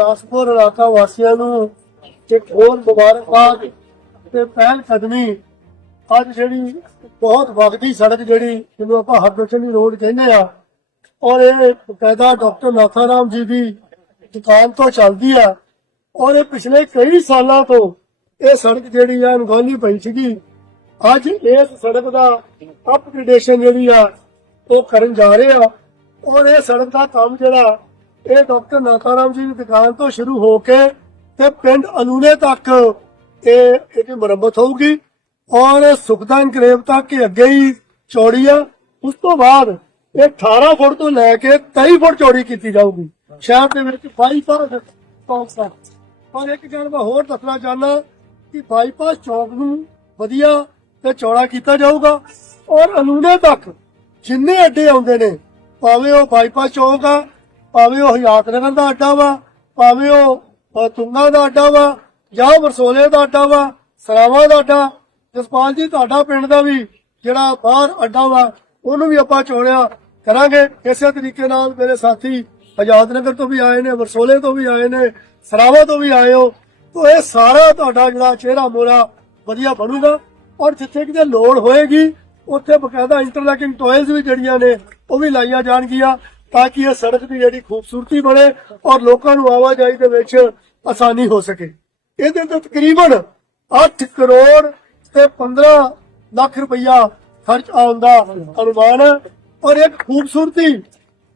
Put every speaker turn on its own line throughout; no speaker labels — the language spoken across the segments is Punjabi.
ਗੁਰਦਾਸਪੁਰ ਇਲਾਕਾ ਵਾਸੀਆਂ ਨੂੰ ਇੱਕ ਹੋਰ ਮੁਬਾਰਕਬਾਦ ਤੇ ਪਹਿਲ ਕਦਮੀ ਅੱਜ ਜਿਹੜੀ ਬਹੁਤ ਵਗਦੀ ਸੜਕ ਜਿਹੜੀ, ਜਿਹਨੂੰ ਆਪਾਂ ਹਰਦੋਸ਼ਨੀ ਰੋਡ ਕਹਿੰਦੇ ਆ, ਔਰ ਇਹ ਬਕਾਇਦਾ ਡਾਕਟਰ ਨਾਥਾ ਜੀ ਦੀ ਦੁਕਾਨ ਤੋਂ ਚੱਲਦੀ ਆ। ਔਰ ਇਹ ਪਿਛਲੇ ਕਈ ਸਾਲਾਂ ਤੋਂ ਇਹ ਸੜਕ ਜਿਹੜੀ ਆ, ਅਣਗੌਲੀ ਪਈ ਸੀਗੀ। ਅੱਜ ਇਸ ਸੜਕ ਦਾ ਅਪਗ੍ਰੇਡੇਸ਼ਨ ਜਿਹੜੀ ਆ, ਉਹ ਕਰਨ ਜਾ ਰਹੇ ਆ। ਔਰ ਇਹ ਸੜਕ ਦਾ ਕੰਮ ਜਿਹੜਾ ਇਹ ਡਾਕਟਰ ਨਾਥਾਰਾਮ ਜੀ ਦੀ ਦੁਕਾਨ ਤੋਂ ਸ਼ੁਰੂ ਹੋ ਕੇ ਤੇ ਪਿੰਡ ਅਲੂਨੇ ਤੱਕ ਇਹ ਇਹਦੀ ਮੁਰੰਮਤ ਹੋਊਗੀ ਔਰ ਸੁਖਦਾਨ ਕਰੇਵ ਤੱਕ ਅੱਗੇ ਹੀ ਚੌੜੀ ਆ। ਉਸ ਤੋਂ ਬਾਅਦ ਇਹ 18 ਫੁੱਟ ਤੋਂ ਲੈ ਕੇ 23 ਫੁੱਟ ਚੌੜੀ ਕੀਤੀ ਜਾਊਗੀ। ਸ਼ਹਿਰ ਦੇ ਵਿੱਚ ਬਾਈਪਾਸ ਚੌਕ ਤੱਕ ਇੱਕ ਗੱਲ ਮੈਂ ਹੋਰ ਦੱਸਣਾ ਚਾਹੁੰਦਾ ਕਿ ਬਾਈਪਾਸ ਚੌਕ ਨੂੰ ਵਧੀਆ ਤੇ ਚੌੜਾ ਕੀਤਾ ਜਾਊਗਾ ਔਰ ਅਲੂਨੇ ਤੱਕ ਜਿੰਨੇ ਅੱਡੇ ਆਉਂਦੇ ਨੇ, ਭਾਵੇਂ ਉਹ ਬਾਈਪਾਸ ਚੌਕ ਆ ਭਾਵੇਂ ਉਹ ਹਯਾਤ ਨਗਰ ਦਾ ਅੱਡਾ ਵਾ ਭਾਵੇਂ ਉਹ ਅ, ਤੁੰਗਾ ਦਾ ਅੱਡਾ ਵਾ ਜਾਂ ਵਰਸੋਲੇ ਦਾ ਅੱਡਾ ਵਾ ਸਰਾਵਾ ਦਾ ਅੱਡਾ ਜਸਪਾਲ ਜੀ ਤੁਹਾਡਾ ਪਿੰਡ ਦਾ ਵੀ ਜਿਹੜਾ ਬਾਹਰ ਅੱਡਾ ਵਾ ਉਹਨੂੰ ਵੀ ਆਪਾਂ ਚੋਣਿਆ ਕਰਾਂਗੇ। ਇਸੇ ਤਰੀਕੇ ਨਾਲ ਮੇਰੇ ਸਾਥੀ ਆਜ਼ਾਦ ਨਗਰ ਤੋਂ ਵੀ ਆਏ ਨੇ ਬਰਸੋਲੇ ਤੋਂ ਵੀ ਆਏ ਨੇ ਸਰਾਵਾ ਤੋਂ ਵੀ ਆਏ ਹੋ। ਤੋ ਇਹ ਸਾਰਾ ਤੁਹਾਡਾ ਜਿਹੜਾ ਚਿਹਰਾ ਮੋਰਾ ਵਧੀਆ ਬਣੂਗਾ ਔਰ ਜਿੱਥੇ ਕਿਤੇ ਲੋੜ ਹੋਏਗੀ ਉੱਥੇ ਬਕਾਇਦਾ ਇੰਟਰਲੈਕਿੰਗ ਟੋਇਲਸ ਵੀ ਜਿਹੜੀਆਂ ਨੇ ਉਹ ਵੀ ਲਾਈਆਂ ਜਾਣਗੀਆਂ। ਤਾਂ ਕਿ ਇਹ ਸੜਕ ਦੀ ਜਿਹੜੀ ਖੂਬਸੂਰਤੀ ਬਣੇ ਔਰ ਲੋਕਾਂ ਨੂੰ ਆਵਾਜਾਈ ਦੇ ਵਿੱਚ ਆਸਾਨੀ ਹੋ ਸਕੇ। ਇਹਦੇ ਤੇ ਤਕਰੀਬਨ 8 ਕਰੋੜ ਤੇ 15 ਲੱਖ ਰੁਪਈਆ ਖਰਚ ਆਉਣ ਦਾ ਅਨੁਮਾਨ ਹੈ ਔਰ ਇੱਕ ਖੂਬਸੂਰਤੀ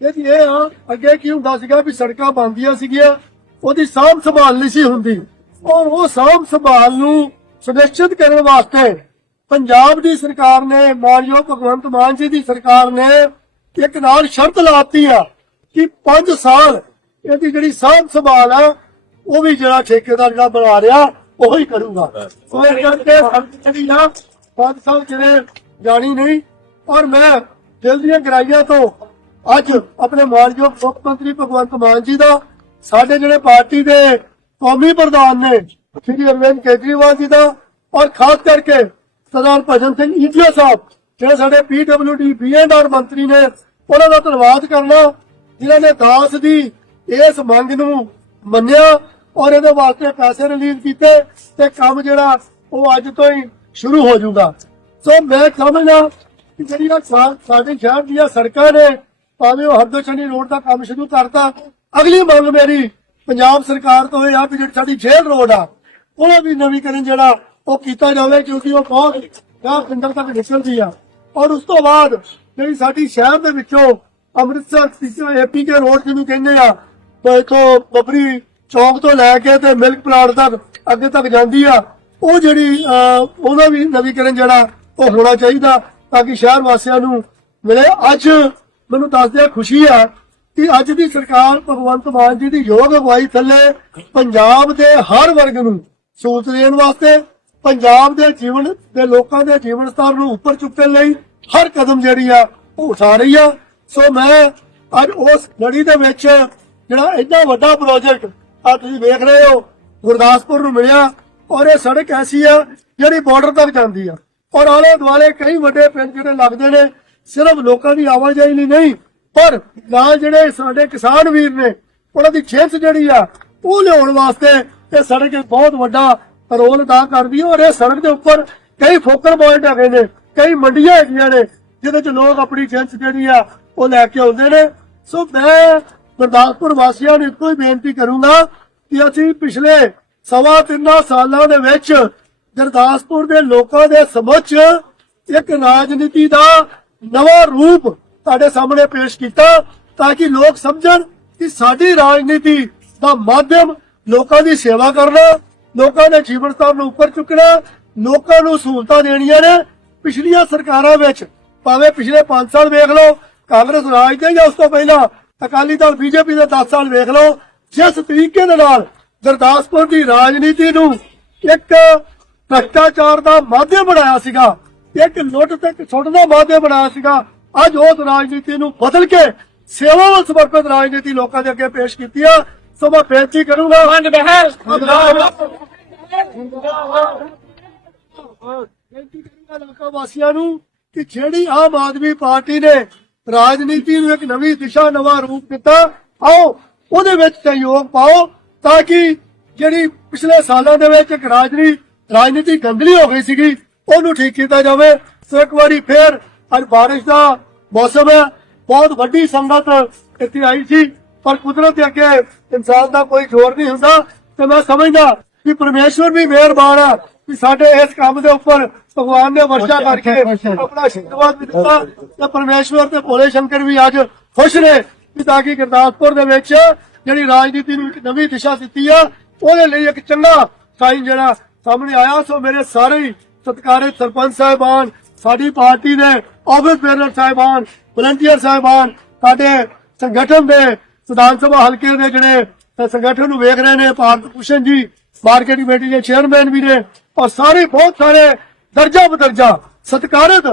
ਇਹਦੀ ਇਹ ਆ, ਅੱਗੇ ਕੀ ਹੁੰਦਾ ਸੀਗਾ ਵੀ ਸੜਕਾਂ ਬਣਦੀਆਂ ਸੀਗੀਆਂ, ਉਹਦੀ ਸਾਂਭ ਸੰਭਾਲ ਨਹੀਂ ਸੀ ਹੁੰਦੀ। ਔਰ ਉਹ ਸਾਂਭ ਸੰਭਾਲ ਨੂੰ ਸੁਨਿਸ਼ਚਿਤ ਕਰਨ ਵਾਸਤੇ ਪੰਜਾਬ ਦੀ ਸਰਕਾਰ ਨੇ, ਮਾਨਯੋਗ ਭਗਵੰਤ ਮਾਨ ਜੀ ਦੀ ਸਰਕਾਰ ਨੇ ਇੱਕ ਨਾਲ ਸ਼ਰਤ ਲਾਤੀ ਆ ਕਿ 5 ਸਾਲ ਇਹਦੀ ਜਿਹੜੀ ਸਾਂਭ ਸੰਭਾਲ ਆ ਉਹ ਵੀ ਜਿਹੜਾ ਠੇਕੇਦਾਰ ਜਿਹੜਾ ਬਣਾ ਰਿਹਾ ਉਹ ਹੀ ਕਰੂਗਾ। ਸੋ ਇਸ ਕਰਕੇ ਜਿਹੜੀ ਆ 5 ਸਾਲ ਜਿਹੜੇ ਜਾਣੀ ਨਹੀਂ ਔਰ ਮੈਂ ਦਿਲ ਦੀਆਂ ਗਰਾਈਆਂ ਤੋਂ ਅੱਜ ਆਪਣੇ ਮਾਨਯੋਗ ਮੁੱਖ ਮੰਤਰੀ ਭਗਵੰਤ ਮਾਨ ਜੀ ਦਾ ਸਾਡੇ ਜਿਹੜੇ ਪਾਰਟੀ ਦੇ ਕੌਮੀ ਪ੍ਰਧਾਨ ਨੇ ਸ਼੍ਰੀ ਅਰਵਿੰਦ ਕੇਜਰੀਵਾਲ ਜੀ ਦਾ ਔਰ ਖਾਸ ਕਰਕੇ ਸਰਦਾਰ ਭਜਨ ਸਿੰਘ ਈਟੀਆ ਸਾਹਿਬ ਜਿਹੜੇ ਸਾਡੇ ਪੀਡਬਲਯੂਡੀ ਬੀਐਨਆਰ ਮੰਤਰੀ ਨੇ ਉਹਨਾਂ ਦਾ ਧੰਨਵਾਦ ਕਰਨਾ, ਜਿਨ੍ਹਾਂ ਨੇ ਦਾਸ ਦੀ ਇਸ ਮੰਗ ਨੂੰ ਮੰਨਿਆ ਔਰ ਇਹਦੇ ਵਾਸਤੇ ਪੈਸੇ ਰਿਲੀਜ਼ ਕੀਤੇ ਤੇ ਕੰਮ ਜਿਹੜਾ ਉਹ ਅੱਜ ਤੋਂ ਹੀ ਸ਼ੁਰੂ ਹੋ ਜਾਊਗਾ। ਸੋ ਮੈਂ ਸਮਝਦਾ ਕਿ ਜਿਹੜੀਆਂ ਸਾਡੇ ਸ਼ਹਿਰ ਦੀਆਂ ਸੜਕਾਂ ਨੇ, ਭਾਵੇਂ ਉਹ ਹਰਦੋਸ਼ਨੀ ਰੋਡ ਦਾ ਕੰਮ ਸ਼ੁਰੂ ਕਰਤਾ, ਅਗਲੀ ਮੰਗ ਮੇਰੀ ਪੰਜਾਬ ਸਰਕਾਰ ਤੋਂ ਇਹ ਆ ਵੀ ਜਿਹੜੀ ਸਾਡੀ ਜੇਲ੍ਹ ਰੋਡ ਆ ਉਹ ਵੀ ਨਵੀਕਰਨ ਜਿਹੜਾ ਉਹ ਕੀਤਾ ਜਾਵੇ, ਕਿਉਂਕਿ ਉਹ ਬਹੁਤ ਗਾਹ ਪਿੰਡਾਂ ਤੱਕ ਨਿਕਲਦੀ ਆ। ਔਰ ਉਸ ਤੋਂ ਬਾਅਦ ਜਿਹੜੀ ਸਾਡੀ ਸ਼ਹਿਰ ਦੇ ਵਿੱਚੋਂ ਅੰਮ੍ਰਿਤਸਰ ਪਿੱਛੋਂ ਏਪੀ ਰੋਡ ਜਿਹਨੂੰ ਕਹਿੰਦੇ ਆ, ਤੇ ਇਥੋਂ ਬੱਬਰੀ ਚੌਕ ਤੋਂ ਲੈ ਕੇ ਤੇ ਮਿਲਕ ਪਲਾਟ ਤੱਕ ਅੱਗੇ ਤੱਕ ਜਾਂਦੀ ਆ, ਉਹ ਜਿਹੜੀ ਉਹਦਾ ਵੀ ਨਵੀਕਰਨ ਜਿਹੜਾ, ਉਹ ਹੋਣਾ ਚਾਹੀਦਾ ਤਾਂ ਕਿ ਸ਼ਹਿਰ ਵਾਸੀਆਂ ਨੂੰ ਮਿਲੇ। ਅੱਜ ਮੈਨੂੰ ਦੱਸਦਿਆਂ ਖੁਸ਼ੀ ਆ ਕਿ ਅੱਜ ਦੀ ਸਰਕਾਰ ਭਗਵੰਤ ਮਾਨ ਜੀ ਦੀ ਯੋਗ ਅਗਵਾਈ ਥੱਲੇ ਪੰਜਾਬ ਦੇ ਹਰ ਵਰਗ ਨੂੰ ਸਹੂਲਤ ਦੇਣ ਵਾਸਤੇ ਪੰਜਾਬ ਦੇ ਜੀਵਨ ਦੇ ਲੋਕਾਂ ਦੇ ਜੀਵਨ ਸਤਰ ਨੂੰ ਉੱਪਰ ਚੁੱਕਣ ਲਈ ਹਰ ਕਦਮ ਜਿਹੜੀ ਆ ਉਹ ਉਠਾ ਰਹੀ ਆ। ਸੋ ਮੈਂ ਅੱਜ ਉਸ ਲੜੀ ਦੇ ਵਿੱਚ ਜਿਹੜਾ ਇੰਨਾ ਵੱਡਾ ਪ੍ਰੋਜੈਕਟ ਆ ਤੁਸੀਂ ਵੇਖ ਰਹੇ ਹੋ, ਗੁਰਦਾਸਪੁਰ ਨੂੰ ਮਿਲਿਆ ਔਰ ਇਹ ਸੜਕ ਐਸੀ ਆ ਜਿਹੜੀ ਬਾਰਡਰ ਤੱਕ ਜਾਂਦੀ ਆ। ਔਰ ਆਲੇ ਦੁਆਲੇ ਕਈ ਵੱਡੇ ਪਿੰਡ ਜਿਹੜੇ ਲੱਗਦੇ ਨੇ, ਸਿਰਫ ਲੋਕਾਂ ਦੀ ਆਵਾਜਾਈ ਲਈ ਨਹੀਂ, ਪਰ ਨਾਲ ਜਿਹੜੇ ਸਾਡੇ ਕਿਸਾਨ ਵੀਰ ਨੇ, ਉਹਨਾਂ ਦੀ ਖੇਤ ਜਿਹੜੀ ਆ, ਉਹ ਲਿਆਉਣ ਵਾਸਤੇ ਇਹ ਸੜਕ ਇੱਕ ਬਹੁਤ ਵੱਡਾ ਰੋਲ ਅਦਾ ਕਰਦੀ ਹੈ ਔਰ ਇਹ ਸੜਕ ਦੇ ਉੱਪਰ ਕਈ ਫੋਕਲ ਪੁਆਇੰਟ ਹੈਗੇ ਨੇ, ਕਈ ਮੰਡੀਆਂ ਹੈਗੀਆਂ ਨੇ, ਜਿਹਦੇ ਚ ਲੋਕ ਆਪਣੀ ਖੇਤ ਜਿਹੜੀ ਆ, ਉਹ ਲੈ ਕੇ ਆਉਂਦੇ ਨੇ। ਸੋ ਮੈਂ ਗੁਰਦਾਸਪੁਰ ਵਾਸੀਆਂ ਨੂੰ ਇੱਕੋ ਹੀ ਬੇਨਤੀ ਕਰੂੰਗਾ ਕਿ ਅਸੀਂ ਪਿਛਲੇ ਸਵਾ ਤਿੰਨਾਂ ਸਾਲਾਂ ਦੇ ਵਿੱਚ ਗੁਰਦਾਸਪੁਰ ਦੇ ਲੋਕਾਂ ਦੇ ਸਮੁੱਚ ਇੱਕ ਰਾਜਨੀਤੀ ਦਾ ਨਵਾਂ ਰੂਪ ਤੁਹਾਡੇ ਸਾਹਮਣੇ ਪੇਸ਼ ਕੀਤਾ, ਤਾਂ ਕਿ ਲੋਕ ਸਮਝਣ ਕਿ ਸਾਡੀ ਰਾਜਨੀਤੀ ਦਾ ਮਾਧਿਅਮ ਲੋਕਾਂ ਦੀ ਸੇਵਾ ਕਰਨਾ ਲੋਕਾਂ ਦੇ ਜੀਵਨ ਸਤਰ ਨੂੰ ਉੱਪਰ ਚੁੱਕਣਾ, ਲੋਕਾਂ ਨੂੰ ਸਹੂਲਤਾਂ ਦੇਣੀਆਂ ਨੇ। ਪਿਛਲੀਆਂ ਸਰਕਾਰਾਂ ਵਿੱਚ, ਭਾਵੇਂ ਪਿਛਲੇ 5 ਸਾਲ ਵੇਖ ਲਓ, ਕਾਂਗਰਸ ਰਾਜ ਦੇ ਜਾਂ ਉਸ ਤੋਂ ਪਹਿਲਾਂ ਅਕਾਲੀ ਦਲ ਬੀਜੇਪੀ ਦੇ 10 ਸਾਲ ਵੇਖ ਲਓ, ਜਿਸ ਤਰੀਕੇ ਦੇ ਨਾਲ ਗੁਰਦਾਸਪੁਰ ਦੀ ਰਾਜਨੀਤੀ ਨੂੰ ਇੱਕ ਭ੍ਰਸ਼ਟਾਚਾਰ ਦਾ ਮਾਧਿਅਮ ਬਣਾਇਆ ਸੀਗਾ, ਇੱਕ ਲੁੱਟ ਤੇ ਸੁੱਟ ਦਾ ਮਾਧਿਅਮ ਬਣਾਇਆ ਸੀਗਾ, ਅੱਜ ਉਸ ਰਾਜਨੀਤੀ ਨੂੰ ਬਦਲ ਕੇ ਸੇਵਾ ਵੱਲ ਸਮਰਪਿਤ ਰਾਜਨੀਤੀ ਲੋਕਾਂ ਦੇ ਅੱਗੇ ਪੇਸ਼ ਕੀਤੀ ਆ। ਸੋ ਮੈਂ ਬੇਨਤੀ ਕਰੂੰਗਾ।
ਵੰਡ ਬਹਿਰ
ਬੇਨਤੀ ਕਰੂੰਗਾ ਇਲਾਕਾ ਵਾਸੀਆਂ ਨੂੰ ਕਿ ਜਿਹੜੀ ਆਮ ਆਦਮੀ ਪਾਰਟੀ ਨੇ ਰਾਜਨੀਤੀ ਨੂੰ ਇੱਕ ਨਵੀਂ ਦਿਸ਼ਾ ਨਵਾਂ ਰੂਪ ਦਿੱਤਾ ਆਓ ਉਹਦੇ ਵਿੱਚ ਸਹਿਯੋਗ ਪਾਓ ਤਾਂ ਕਿ ਜਿਹੜੀ ਪਿਛਲੇ ਸਾਲਾਂ ਦੇ ਵਿੱਚ ਇੱਕ ਰਾਜਨੀ ਰਾਜਨੀਤੀ ਗੰਦਲੀ ਹੋ ਗਈ ਸੀਗੀ ਉਹਨੂੰ ਠੀਕ ਕੀਤਾ ਜਾਵੇ। ਸੋ ਇੱਕ ਵਾਰੀ ਫੇਰ ਅੱਜ ਬਾਰਿਸ਼ ਦਾ ਮੌਸਮ ਹੈ। ਬਹੁਤ ਵੱਡੀ ਸੰਗਤ ਇੱਥੇ ਆਈ ਸੀ। ਪਰ ਕੁਦਰਤ ਦੇ ਅੱਗੇ ਇਨਸਾਨ ਦਾ ਕੋਈ ਜ਼ੋਰ ਨਹੀਂ ਹੁੰਦਾ ਤੇ ਮੈਂ ਸਮਝਦਾ ਕਿ ਪਰਮੇਸ਼ਵਰ ਵੀ ਮਿਹਰਬਾਨ ਆ ਕਿ ਸਾਡੇ ਇਸ ਕੰਮ ਦੇ ਉੱਪਰ ਭਗਵਾਨ ਨੇ ਵਰਸ਼ਾ ਕਰਕੇ ਆਪਣਾ ਆਸ਼ੀਰਵਾਦ ਵੀ ਦਿੱਤਾ ਤੇ ਪਰਮੇਸ਼ਵਰ ਤੇ ਭੋਲੇ ਸ਼ੰਕਰ ਵੀ ਅੱਜ ਖੁਸ਼ ਨੇ ਕਿ ਤਾਂ ਕਿ ਗੁਰਦਾਸਪੁਰ ਦੇ ਵਿੱਚ ਜਿਹੜੀ ਰਾਜਨੀਤੀ ਨੂੰ ਇੱਕ ਨਵੀਂ ਦਿਸ਼ਾ ਦਿੱਤੀ ਆ ਉਹਦੇ ਲਈ ਇੱਕ ਚੰਗਾ ਸਾਈਨ ਜਿਹੜਾ ਸਾਹਮਣੇ ਆਇਆ ਸੋ ਮੇਰੇ ਸਾਰੇ ਹੀ ਸਤਿਕਾਰਿਤ ਸਰਪੰਚ ਸਾਹਿਬਾਨ ਸਾਡੀ ਪਾਰਟੀ ਦੇ ਆਫਿਸ ਬੇਰਰ ਸਾਹਿਬਾਨ ਵਲੰਟੀਅਰ ਸਾਹਿਬਾਨ ਸਾਡੇ ਸੰਗਠਨ ਦੇ ਵਿਧਾਨ ਸਭਾ ਹਲਕੇ ਦੇ ਜਿਹੜੇ ਸੰਗਠਨ ਨੂੰ ਵੇਖ ਰਹੇ ਨੇ, ਭਾਰਤ ਭੂਸ਼ਣ ਜੀ, ਮਾਰਕੀਟ ਕਮੇਟੀ ਦੇ ਚੇਅਰਮੈਨ ਵੀ ਨੇ, ਔਰ ਸਾਰੇ, ਬਹੁਤ ਸਾਰੇ ਦਰਜਾ ਬਦਰਜਾ ਸਤਿਕਾਰਿਤ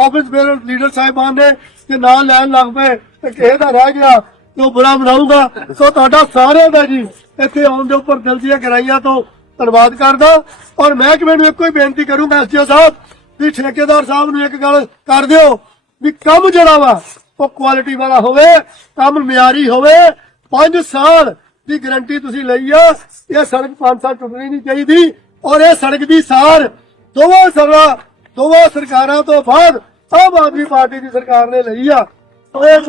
ਆਫਿਸ ਬੇਰਰ ਲੀਡਰ ਸਾਹਿਬਾਨ ਨੇ, ਤੇ ਨਾਂ ਲੈਣ ਲੱਗ ਪਏ ਤੇ ਕਿਸੇ ਦਾ ਰਹਿ ਗਿਆ ਤੇ ਉਹ ਬੁਰਾ ਮਨਾਊਗਾ। ਸੋ ਤੁਹਾਡਾ ਸਾਰਿਆਂ ਦਾ ਜੀ, ਇੱਥੇ ਆਉਣ ਦੇ ਉੱਪਰ ਦਿਲ ਦੀਆਂ ਗਹਿਰਾਈਆਂ ਤੋਂ ਧੰਨਵਾਦ ਕਰਦਾ। ਔਰ ਮੈਂ ਕਿ ਇੱਕੋ ਹੀ ਬੇਨਤੀ ਕਰੂੰਗਾ ਐਸਡੀਓ ਸਾਹਿਬ, ਵੀ ਠੇਕੇਦਾਰ ਸਾਹਿਬ ਨੂੰ ਇੱਕ ਗੱਲ ਕਰ ਦਿਓ, ਵੀ ਕੰਮ ਜਿਹੜਾ ਵਾ ਉਹ ਕੁਆਲਿਟੀ ਵਾਲਾ ਹੋਵੇ ਕੰਮ ਮਿਆਰੀ ਹੋਵੇ 5 ਸਾਲ ਦੀ ਗਾਰੰਟੀ ਤੁਸੀਂ ਲਈ ਆ, ਇਹ ਸੜਕ 5 ਸਾਲ ਟੁੱਟਣੀ ਨਹੀਂ ਚਾਹੀਦੀ, ਔਰ ਇਹ ਸੜਕ ਦੀ ਸਾਰ ਦੋਵਾਂ ਸਭਾ ਦੋਵਾਂ ਸਰਕਾਰਾਂ ਤੋਂ ਬਾਅਦ ਆਮ ਆਦਮੀ ਪਾਰਟੀ ਦੀ ਸਰਕਾਰ ਨੇ ਲਈ ਆ। ਉਹ ਇਹ